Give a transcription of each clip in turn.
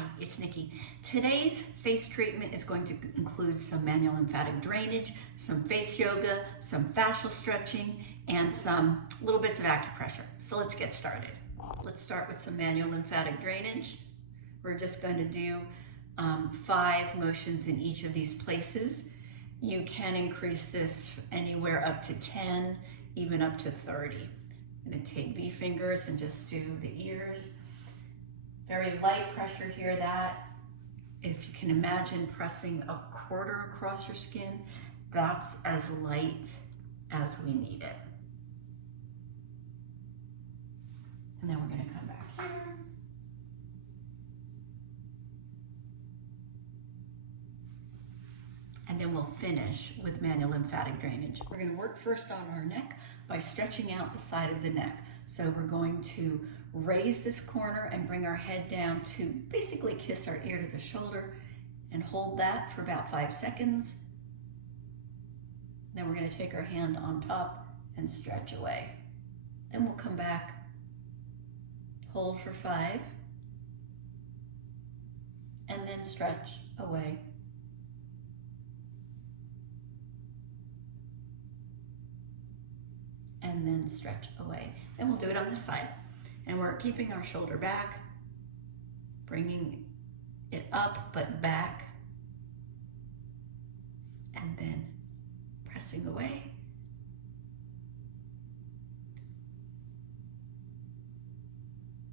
Hi, it's Nikki. Today's face treatment is going to include some manual lymphatic drainage, some face yoga, some fascial stretching, and some little bits of acupressure. So let's get started. Let's start with some manual lymphatic drainage. We're just going to do 5 motions in each of these places. You can increase this anywhere up to 10, even up to 30. I'm going to take B fingers and just do the ears. Very light pressure here. That, if you can imagine pressing a quarter across your skin, that's as light as we need it. And then we're going to come back here. And then we'll finish with manual lymphatic drainage. We're going to work first on our neck by stretching out the side of the neck. So we're going to raise this corner and bring our head down to basically kiss our ear to the shoulder and hold that for about 5 seconds. Then we're going to take our hand on top and stretch away. Then we'll come back, hold for 5, and then stretch away. And then stretch away. Then we'll do it on this side. And we're keeping our shoulder back, bringing it up but back, and then pressing away.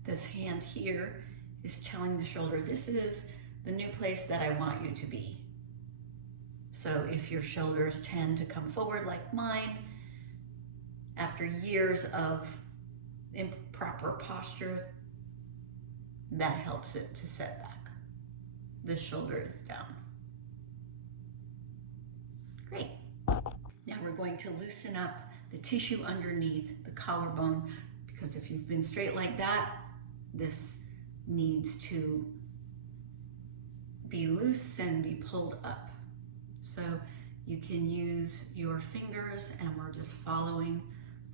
This hand here is telling the shoulder, this is the new place that I want you to be. So if your shoulders tend to come forward like mine, after years of improper posture, that helps it to set back. This shoulder is down. Great. Now we're going to loosen up the tissue underneath the collarbone, because if you've been straight like that, this needs to be loose and be pulled up. So you can use your fingers, and we're just following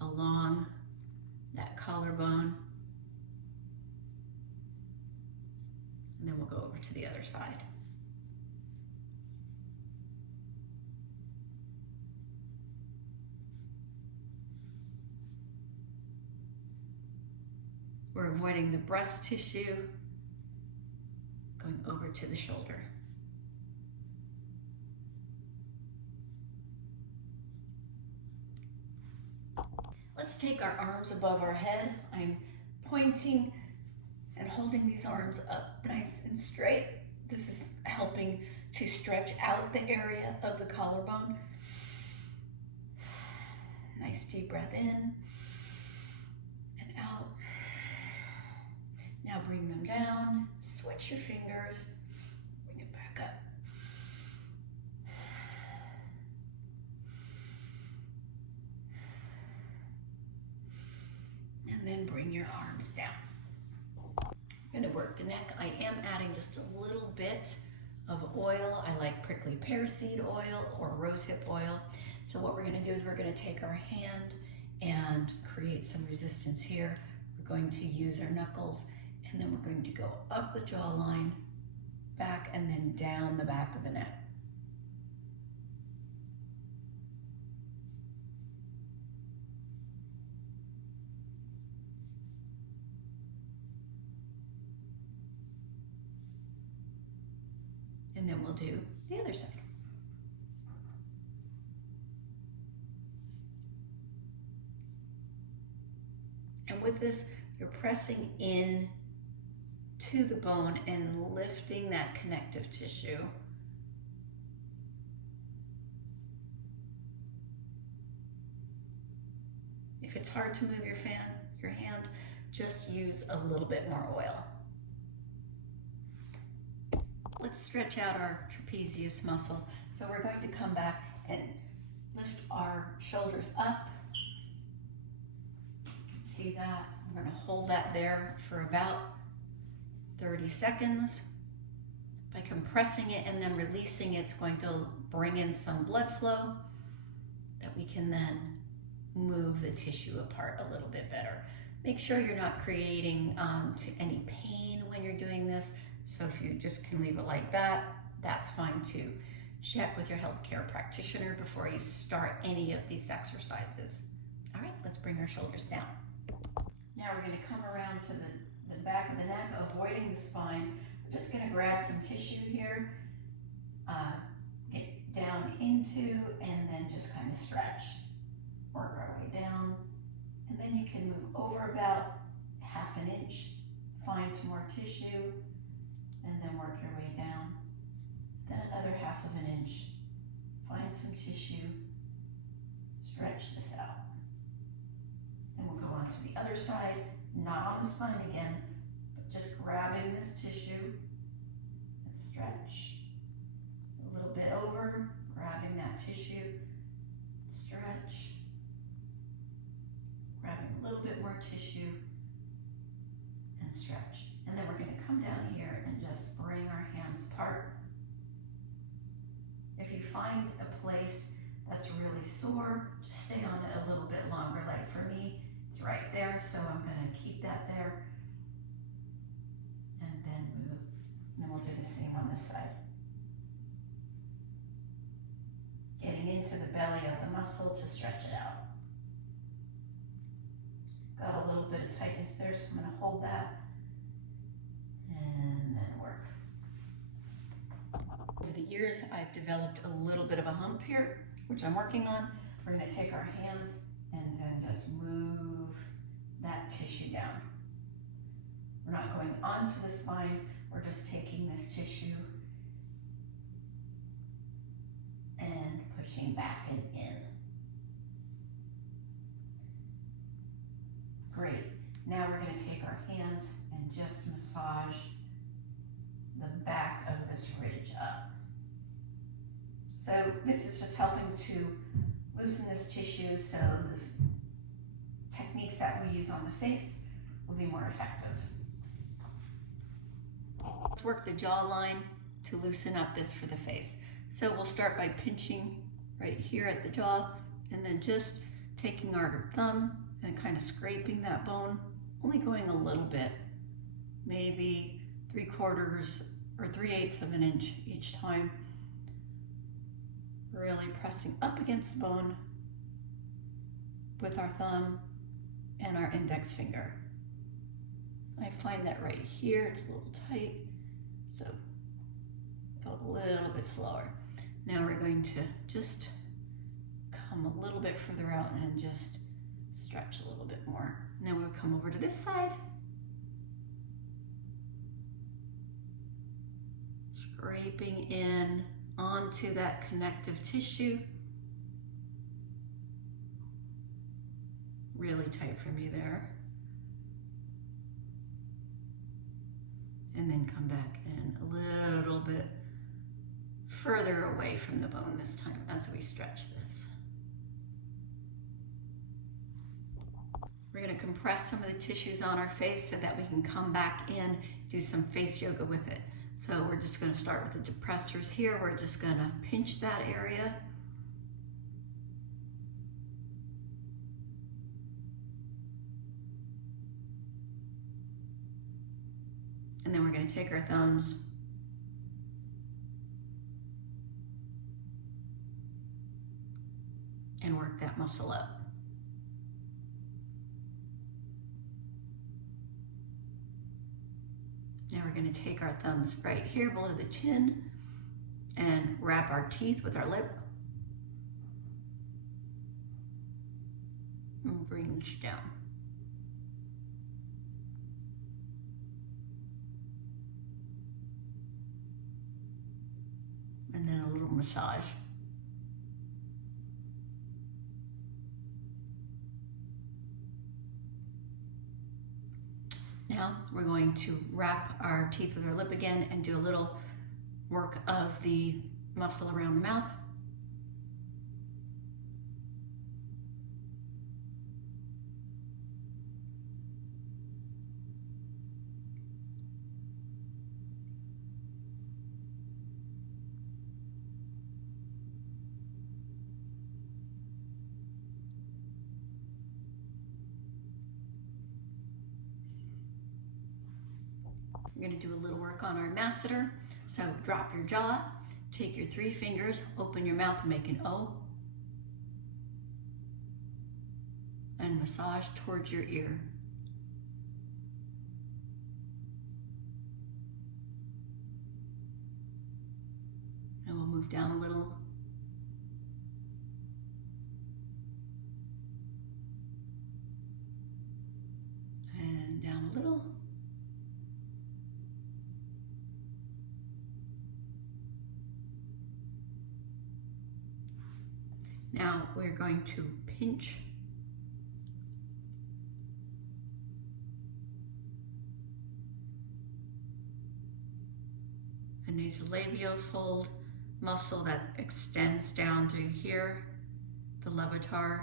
along that collarbone, and then we'll go over to the other side. We're avoiding the breast tissue, going over to the shoulder. Let's take our arms above our head. I'm pointing and holding these arms up nice and straight. This is helping to stretch out the area of the collarbone. Nice deep breath in and out. Now bring them down, switch your fingers, bring it back up. And then bring your arms down. I'm going to work the neck. I am adding just a little bit of oil. I like prickly pear seed oil or rosehip oil. So what we're going to do is we're going to take our hand and create some resistance here. We're going to use our knuckles, and then we're going to go up the jawline, back, and then down the back of the neck. And then we'll do the other side. And with this, you're pressing in to the bone and lifting that connective tissue. If it's hard to move your hand, just use a little bit more oil. Let's stretch out our trapezius muscle. So we're going to come back and lift our shoulders up. You can see that. I'm going to hold that there for about 30 seconds. By compressing it and then releasing it, it's going to bring in some blood flow that we can then move the tissue apart a little bit better. Make sure you're not creating any pain when you're doing this. So if you just can leave it like that. That's fine too. Check with your healthcare practitioner before you start any of these exercises. All right, let's bring our shoulders down. Now we're going to come around to the back of the neck, avoiding the spine. We're just going to grab some tissue here, get down into, and then just kind of stretch. Work our way down, and then you can move over about ½ an inch, find some more tissue, and then work your way down. Then another ½ an inch, find some tissue, stretch this out. Then we'll go on to the other side, not on the spine again, but just grabbing this tissue and stretch. A little bit over, grabbing that tissue, stretch. Grabbing a little bit more tissue and stretch. And then we're going to come down here and just bring our hands apart. If you find a place that's really sore, just stay on it a little bit longer. Like for me, it's right there, so I'm going to keep that there. And then move. And then we'll do the same on this side. Getting into the belly of the muscle to stretch it out. Got a little bit of tightness there, so I'm going to hold that and then work. Over the years, I've developed a little bit of a hump here, which I'm working on. We're going to take our hands and then just move that tissue down. We're not going onto the spine, we're just taking this tissue and pushing back and in. Great. Now we're going to take our hands and just massage the back of this ridge up. So this is just helping to loosen this tissue so the techniques that we use on the face will be more effective. Let's work the jawline to loosen up this for the face. So we'll start by pinching right here at the jaw and then just taking our thumb and kind of scraping that bone, only going a little bit, maybe 3/4 or 3/8 of an inch each time. Really pressing up against the bone with our thumb and our index finger. I find that right here, it's a little tight, so go a little bit slower. Now we're going to just come a little bit further out and just stretch a little bit more. Now we'll come over to this side. Scraping in onto that connective tissue. Really tight for me there. And then come back in a little bit further away from the bone this time as we stretch this. We're going to compress some of the tissues on our face so that we can come back in, do some face yoga with it. So we're just going to start with the depressors here. We're just going to pinch that area. And then we're going to take our thumbs and work that muscle up. Now we're going to take our thumbs right here below the chin and wrap our teeth with our lip. And bring down. And then a little massage. Now we're going to wrap our teeth with our lip again and do a little work of the muscle around the mouth. We're going to do a little work on our masseter. So drop your jaw, take your 3 fingers, open your mouth and make an O, and massage towards your ear. And we'll move down a little. And down a little. Now we're going to pinch a nasolabial fold muscle that extends down to here, the levator.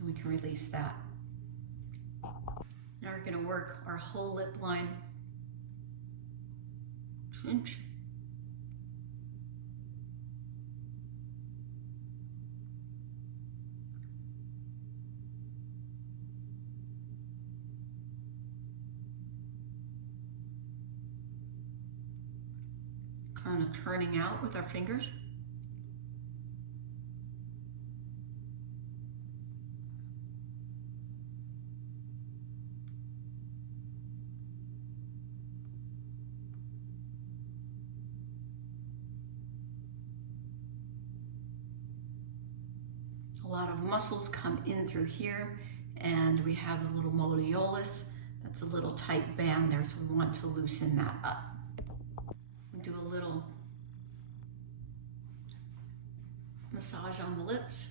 And we can release that. Now we're going to work our whole lip line. Pinch. Kind of turning out with our fingers. A lot of muscles come in through here, and we have a little modiolus that's a little tight band there, so we want to loosen that up. Do a little massage on the lips.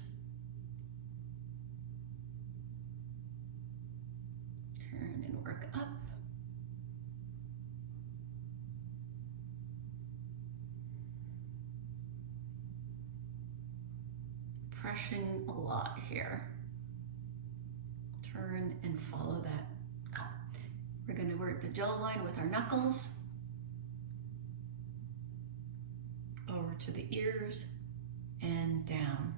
Turn and work up. Pressing a lot here. Turn and follow that up. We're going to work the jawline with our knuckles. Over to the ears and down.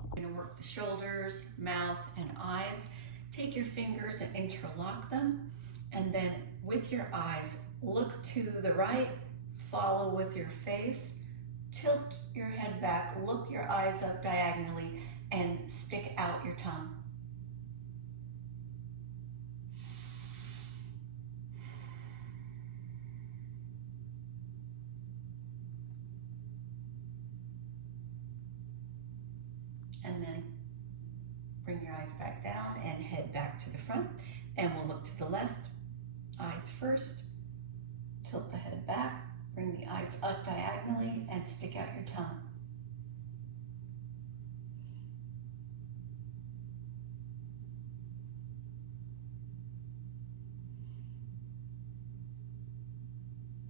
We're going to work the shoulders, mouth, and eyes. Take your fingers and interlock them, and then with your eyes, look to the right, follow with your face, tilt your head back, look your eyes up diagonally, and stick out your tongue. And then bring your eyes back down and head back to the front. And we'll look to the left. Eyes first. Tilt the head back. Bring the eyes up diagonally and stick out your tongue.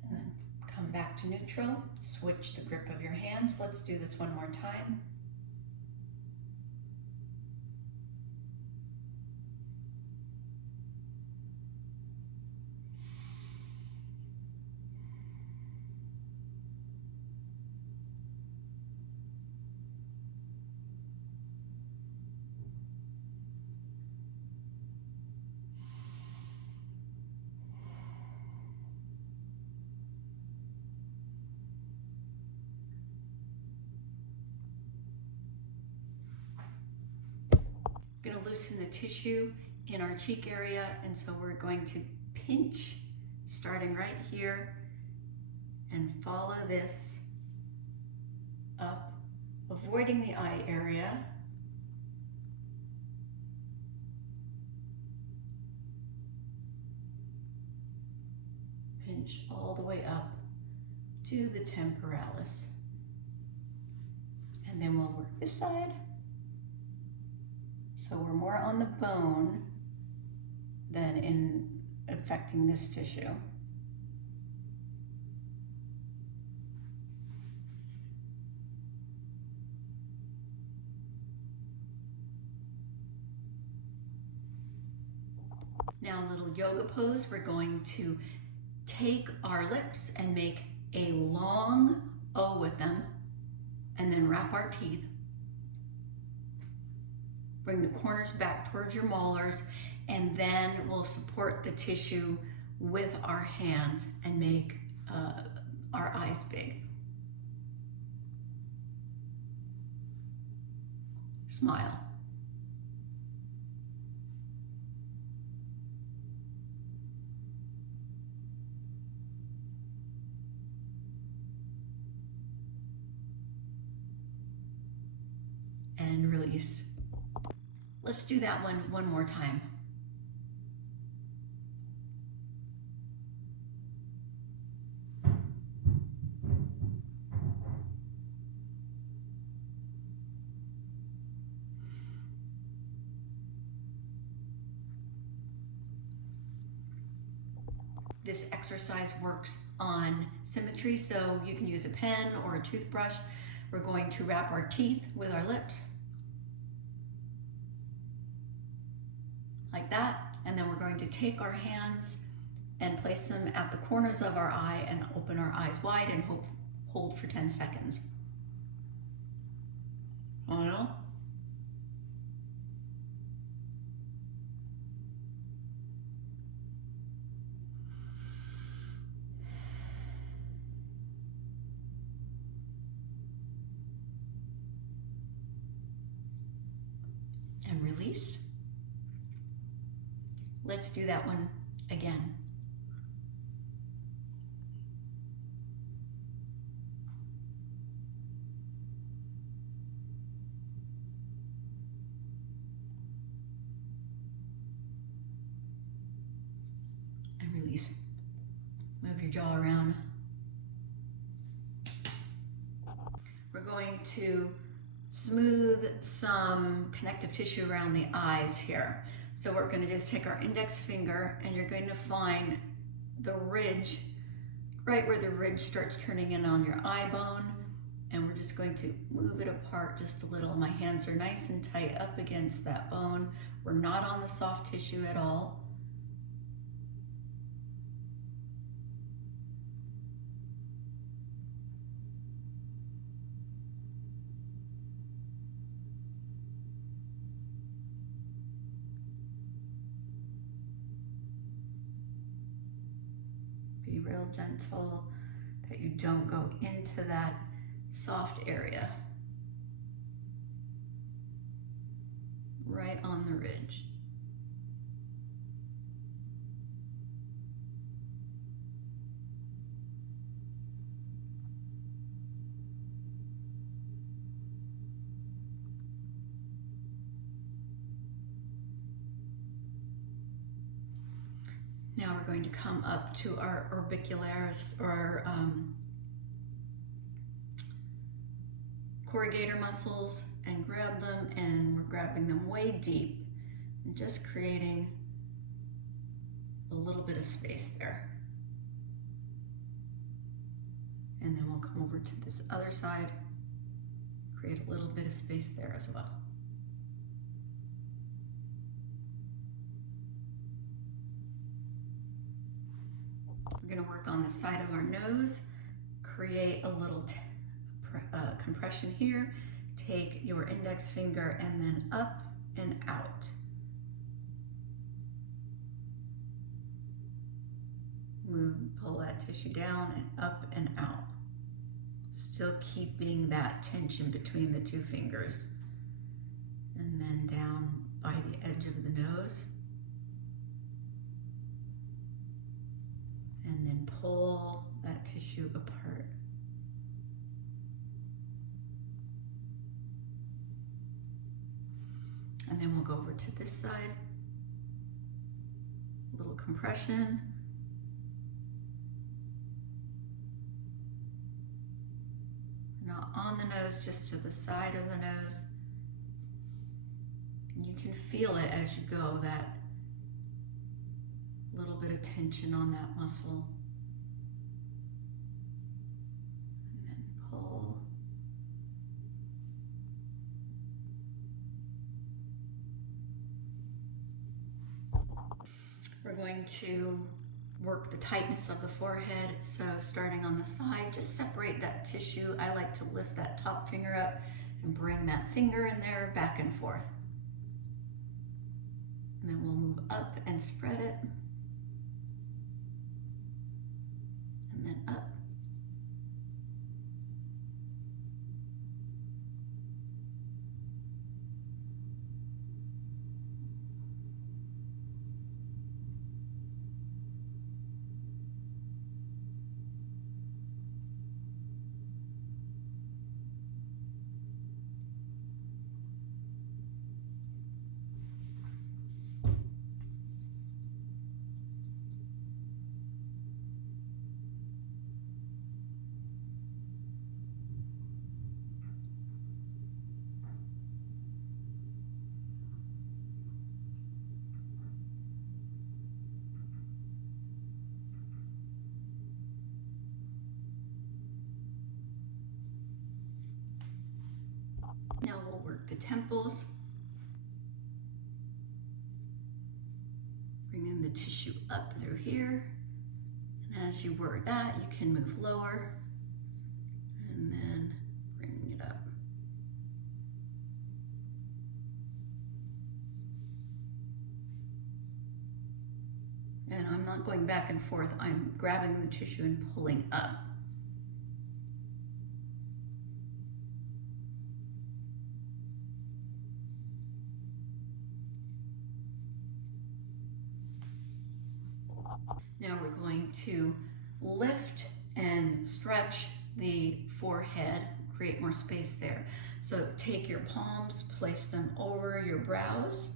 And then come back to neutral. Switch the grip of your hands. Let's do this one more time. Going to loosen the tissue in our cheek area, and so we're going to pinch starting right here and follow this up, avoiding the eye area. Pinch all the way up to the temporalis. And then we'll work this side. So we're more on the bone than in affecting this tissue. Now, a little yoga pose. We're going to take our lips and make a long O with them, and then wrap our teeth. Bring the corners back towards your molars, and then we'll support the tissue with our hands and make our eyes big. Smile. And release. Let's do that one more time. This exercise works on symmetry, so you can use a pen or a toothbrush. We're going to wrap our teeth with our lips, like that, and then we're going to take our hands and place them at the corners of our eye and open our eyes wide and hold for 10 seconds. One, and release. Let's do that one again. And release. Move your jaw around. We're going to smooth some connective tissue around the eyes here. So we're going to just take our index finger, and you're going to find the ridge, right where the ridge starts turning in on your eye bone, and we're just going to move it apart just a little. My hands are nice and tight up against that bone. We're not on the soft tissue at all. Be real gentle that you don't go into that soft area. Right on the ridge. Now we're going to come up to our orbicularis, or corrugator muscles, and grab them, and we're grabbing them way deep and just creating a little bit of space there. And then we'll come over to this other side, create a little bit of space there as well. We're going to work on the side of our nose, create a little compression here. Take your index finger and then up and out. Pull that tissue down and up and out. Still keeping that tension between the two fingers. And then down by the edge of the nose. And then pull that tissue apart. And then we'll go over to this side. A little compression. Not on the nose, just to the side of the nose. And you can feel it as you go, that little bit of tension on that muscle. And then pull. We're going to work the tightness of the forehead. So starting on the side, just separate that tissue. I like to lift that top finger up and bring that finger in there, back and forth. And then we'll move up and spread it. And then up. Now we'll work the temples. Bring in the tissue up through here. And as you work that, you can move lower and then bring it up. And I'm not going back and forth, I'm grabbing the tissue and pulling up. Now we're going to lift and stretch the forehead, create more space there. So take your palms, place them over your brows,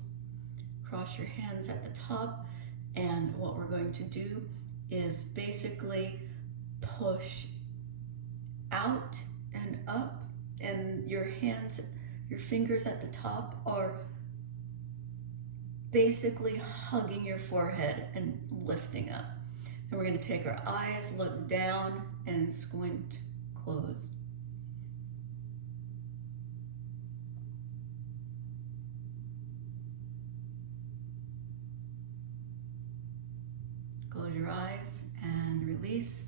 cross your hands at the top, and what we're going to do is basically push out and up, and your hands, your fingers at the top are basically hugging your forehead and lifting up. And we're going to take our eyes, look down, and squint, close. Close your eyes and release.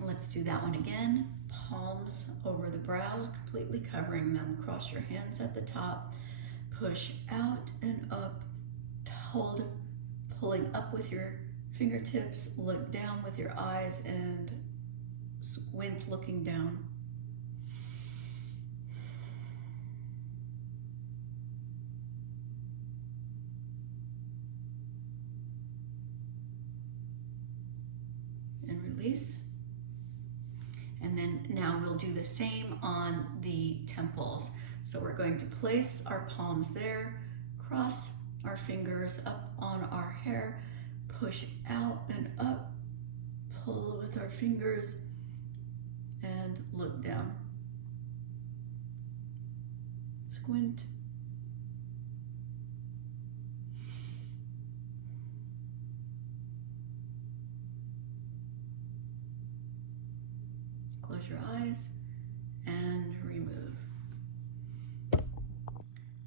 Let's do that one again. Palms over the brows, completely covering them. Cross your hands at the top. Push out and up. Hold, pulling up with your fingertips. Look down with your eyes and squint, looking down. And release. And then now we'll do the same on the temples. So we're going to place our palms there, cross our fingers up on our hair, push out and up, pull with our fingers, and look down. Squint. Close your eyes and remove.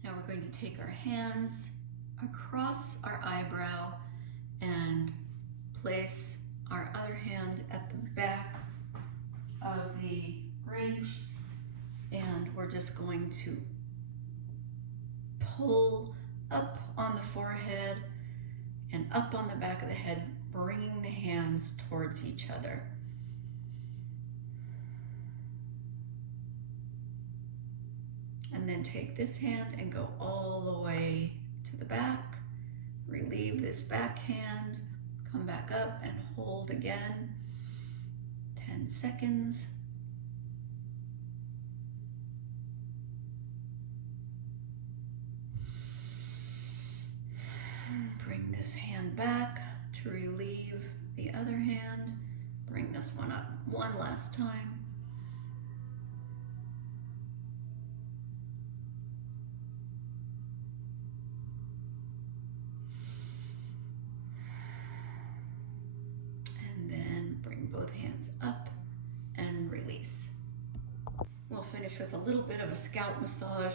Now we're going to take our hands across our eyebrow and place our other hand at the back of the bridge, and we're just going to pull up on the forehead and up on the back of the head, bringing the hands towards each other. And then take this hand and go all the way to the back. Relieve this back hand, come back up and hold again. 10 seconds. Bring this hand back to relieve the other hand. Bring this one up one last time. Both hands up and release. We'll finish with a little bit of a scalp massage.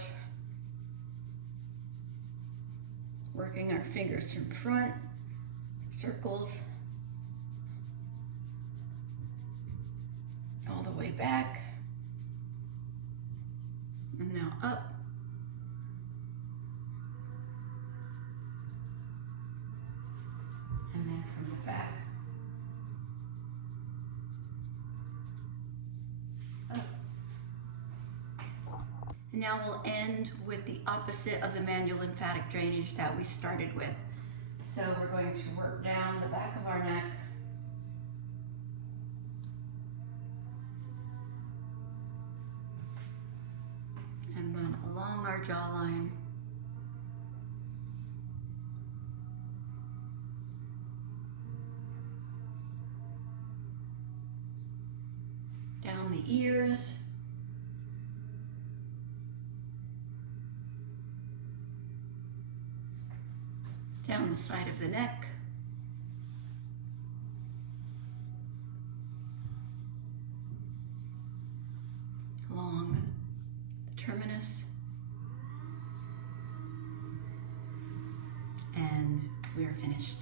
moving our fingers from front, circles, all the way back, and now up. And then from the back, up. And now we'll end with the opposite of the manual lymphatic drainage that we started with. So we're going to work down the back of our neck, and then along our jawline, down the ears, down the side of the neck, along the terminus, and we are finished.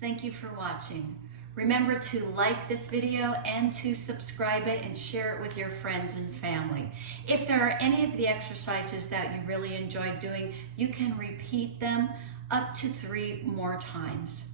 Thank you for watching. Remember to like this video and to subscribe it and share it with your friends and family. If there are any of the exercises that you really enjoyed doing, you can repeat them up to 3 more times.